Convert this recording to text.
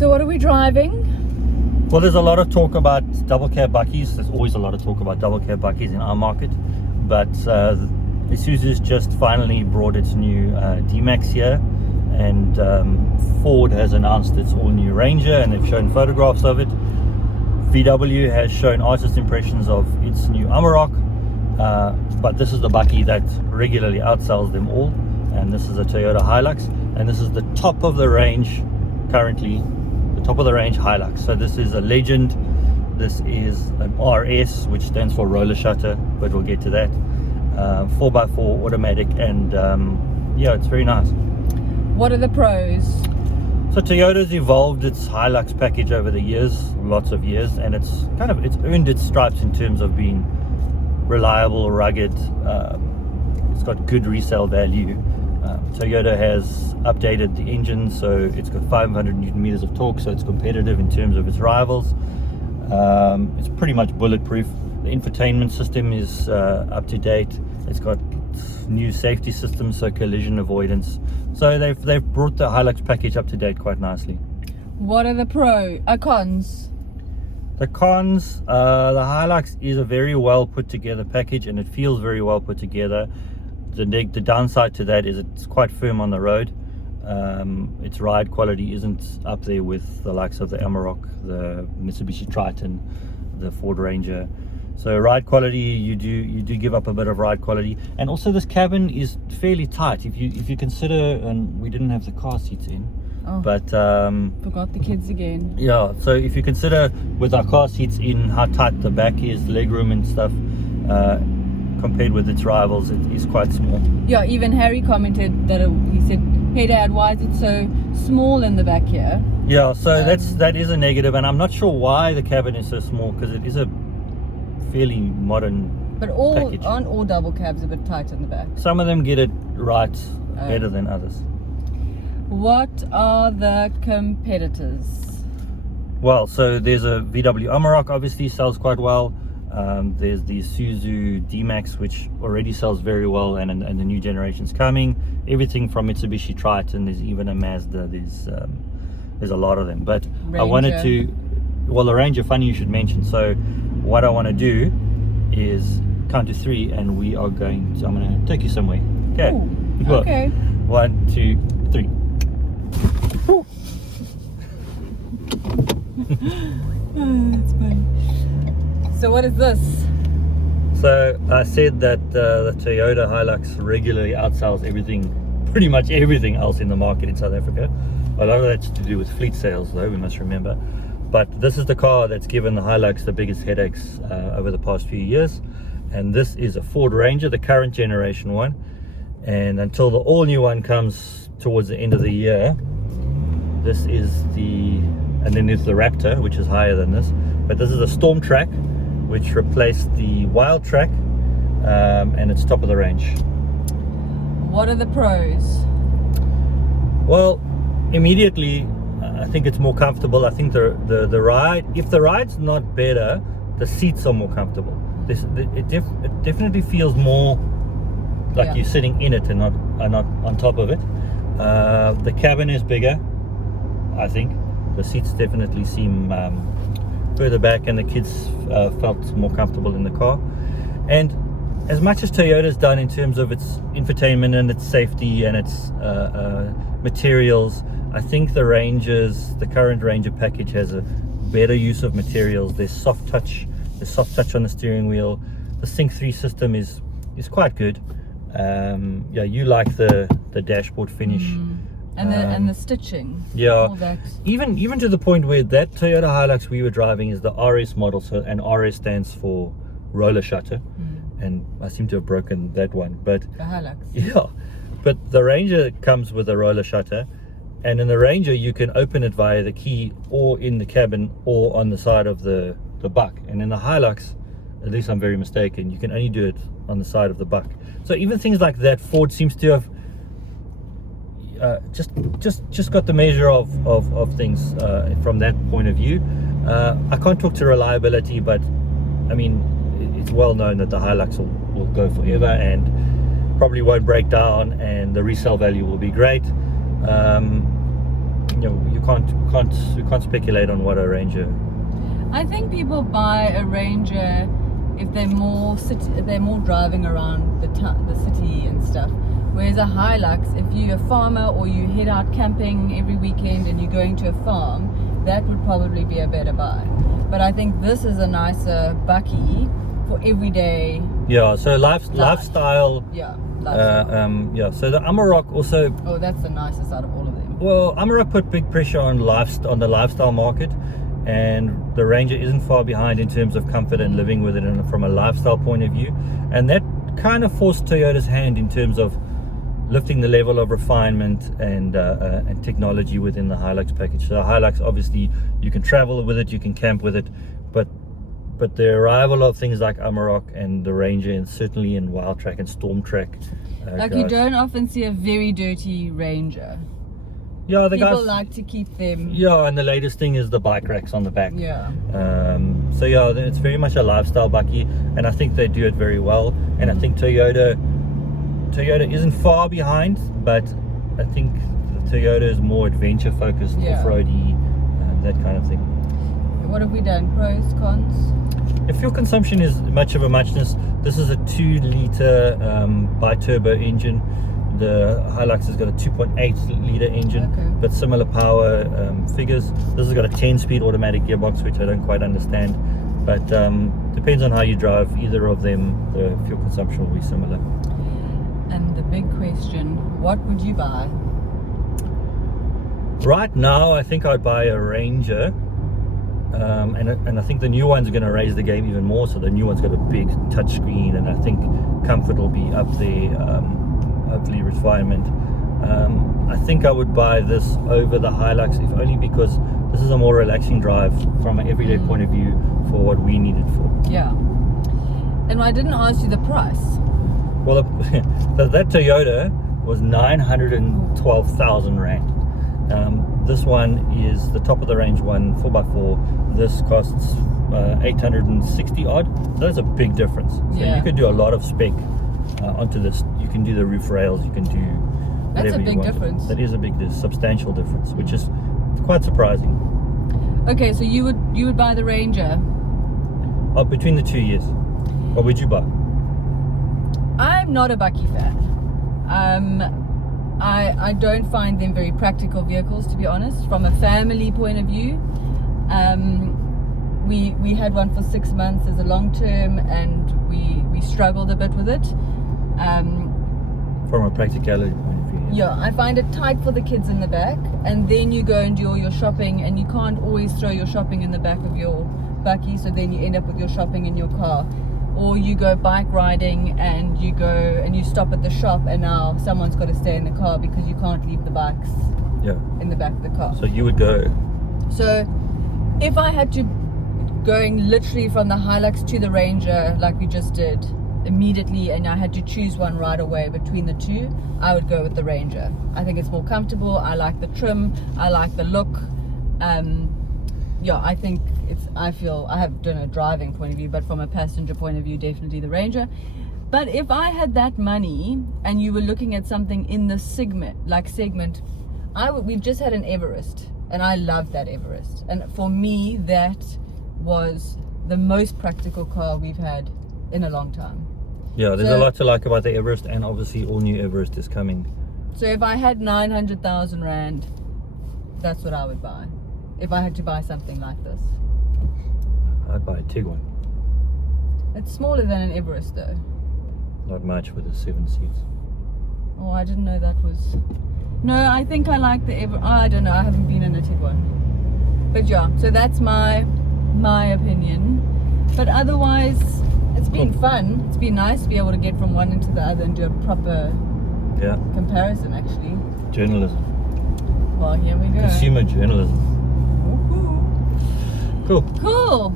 So what are we driving? Well, there's a lot of talk about double cab bakkies. There's always a lot of talk about double cab bakkies in our market, but Isuzu's just finally brought its new D-Max here, and Ford has announced its all-new Ranger, and they've shown photographs of it. VW has shown artist impressions of its new Amarok, but this is the bakkie that regularly outsells them all, and this is a Toyota Hilux, and this is the top of the range currently. Top of the range Hilux. So this is a Legend. This is an RS, which stands for roller shutter, but we'll get to that. 4x4 automatic, and yeah, it's very nice. What are the pros? So Toyota's evolved its Hilux package over the years, lots of years, and it's earned its stripes in terms of being reliable, rugged. It's got good resale value. Toyota has updated the engine, so it's got 500 Newton meters of torque, so it's competitive in terms of its rivals. It's pretty much bulletproof. The infotainment system is up to date. It's got new safety systems, so collision avoidance. So they've brought the Hilux package up to date quite nicely. What are the cons? The cons, the Hilux is a very well put together package, and it feels very well put together. The downside to that is it's quite firm on the road. Its ride quality isn't up there with the likes of the Amarok, the Mitsubishi Triton, the Ford Ranger. So ride quality, you do give up a bit of ride quality, and also this cabin is fairly tight. If you consider, and we didn't have the car seats in, but forgot the kids again. Yeah, so if you consider with our car seats in how tight the back is, leg room and stuff, compared with its rivals, it is quite small. Yeah, even Harry commented that he said, "Hey Dad, why is it so small in the back here?" Yeah, so that is a negative, and I'm not sure why the cabin is so small, because it is a fairly modern package. Aren't all double cabs a bit tight in the back? Some of them get it right better than others. What are the competitors? Well, so there's a VW Amarok, obviously sells quite well. There's the Isuzu D-Max, which already sells very well, and the new generation's coming. Everything from Mitsubishi Triton. There's even a Mazda. There's a lot of them. But Ranger. I wanted to, well, the Ranger, funny you should mention. So what I want to do is count to 3, and I'm going to take you somewhere. Okay. Ooh, okay. 1, 2, 3. That's funny. So what is this? So I said that the Toyota Hilux regularly outsells pretty much everything else in the market in South Africa. A lot of that's to do with fleet sales, though, we must remember. But this is the car that's given the Hilux the biggest headaches over the past few years. And this is a Ford Ranger, the current generation one. And until the all-new one comes towards the end of the year, this is and then there's the Raptor, which is higher than this. But this is a Storm Track, which replaced the Wild Track, and it's top of the range. What are the pros? Well, immediately, I think it's more comfortable. I think the ride, if the ride's not better, the seats are more comfortable. It definitely feels more like you're sitting in it and not on top of it. The cabin is bigger, I think. The seats definitely seem further back, and the kids felt more comfortable in the car. And as much as Toyota's done in terms of its infotainment and its safety and its materials, I think the current Ranger package has a better use of materials. There's soft touch on the steering wheel. The Sync 3 system is quite good. Yeah, you like the dashboard finish. And the stitching. Yeah, all that. Even to the point where that Toyota Hilux we were driving is the RS model, so and RS stands for roller shutter, and I seem to have broken that one. But the Hilux. Yeah, but the Ranger comes with a roller shutter, and in the Ranger you can open it via the key, or in the cabin, or on the side of the buck. And in the Hilux, at least I'm very mistaken, you can only do it on the side of the buck. So even things like that, Ford seems to have just got the measure of things from that point of view. I can't talk to reliability, but I mean, it's well known that the Hilux will go forever and probably won't break down, and the resale value will be great. you can't speculate on what a Ranger. I think people buy a Ranger if they're more driving around the city and stuff. Whereas a Hilux, if you're a farmer or you head out camping every weekend and you're going to a farm, that would probably be a better buy. But I think this is a nicer bakkie for everyday. Yeah, so lifestyle. Yeah, lifestyle. So the Amarok also. Oh, that's the nicest out of all of them. Well, Amarok put big pressure on the lifestyle market, and the Ranger isn't far behind in terms of comfort and living with it from a lifestyle point of view. And that kind of forced Toyota's hand in terms of lifting the level of refinement and technology within the Hilux package. So the Hilux, obviously, you can travel with it, you can camp with it, but the arrival of things like Amarok and the Ranger, and certainly in Wild Track and Storm Track, you don't often see a very dirty Ranger. Yeah, people like to keep them. Yeah, and the latest thing is the bike racks on the back. Yeah. So yeah, it's very much a lifestyle bakkie, and I think they do it very well. And I think Toyota isn't far behind, but I think the Toyota is more adventure focused, off-roady, that kind of thing. What have we done? Pros, cons? If fuel consumption is much of a muchness, this is a 2-liter bi-turbo engine. The Hilux has got a 2.8-liter engine, but similar power figures. This has got a 10-speed automatic gearbox, which I don't quite understand, but depends on how you drive. Either of them, the fuel consumption will be similar. And the big question, what would you buy? Right now, I think I'd buy a Ranger, and I think the new one's going to raise the game even more. So the new one's got a big touchscreen, and I think comfort will be up there, hopefully refinement. I think I would buy this over the Hilux, if only because this is a more relaxing drive from an everyday point of view for what we need it for. Yeah. And I didn't ask you the price. Well, that Toyota was 912,000 Rand. This one is the top of the range one, 4x4. This costs 860 odd. So that's a big difference. So you could do a lot of spec onto this. You can do the roof rails. You can do. That's a big difference. That is a substantial difference, which is quite surprising. Okay, so you would buy the Ranger. Between the 2 years, what would you buy? I'm not a bakkie fan. I don't find them very practical vehicles, to be honest. From a family point of view, we had one for 6 months as a long term, and we struggled a bit with it. From a practicality point of view. Yeah, I find it tight for the kids in the back, and then you go and do all your shopping, and you can't always throw your shopping in the back of your bakkie, so then you end up with your shopping in your car. Or you go bike riding and you go and you stop at the shop, and now someone's got to stay in the car because you can't leave the bikes in the back of the car. So you would go. So if I had to going literally from the Hilux to the Ranger like we just did immediately, and I had to choose one right away between the two, I would go with the Ranger. I think it's more comfortable. I like the trim. I like the look. I think I have done a driving point of view, but from a passenger point of view, definitely the Ranger. But if I had that money and you were looking at something in the segment, we've just had an Everest, and I love that Everest. And for me, that was the most practical car we've had in a long time. Yeah, there's a lot to like about the Everest, and obviously all new Everest is coming. So if I had 900,000 Rand, that's what I would buy. If I had to buy something like this. I'd buy a Tiguan. It's smaller than an Everest though. Not much with the 7 seats. Oh, I didn't know that was... No, I think I like the Everest. I don't know, I haven't been in a Tiguan. But yeah, so that's my opinion. But otherwise, it's been fun. It's been nice to be able to get from one into the other and do a proper comparison actually. Journalism. Well, here we go. Consumer journalism. Woohoo. Cool. Cool.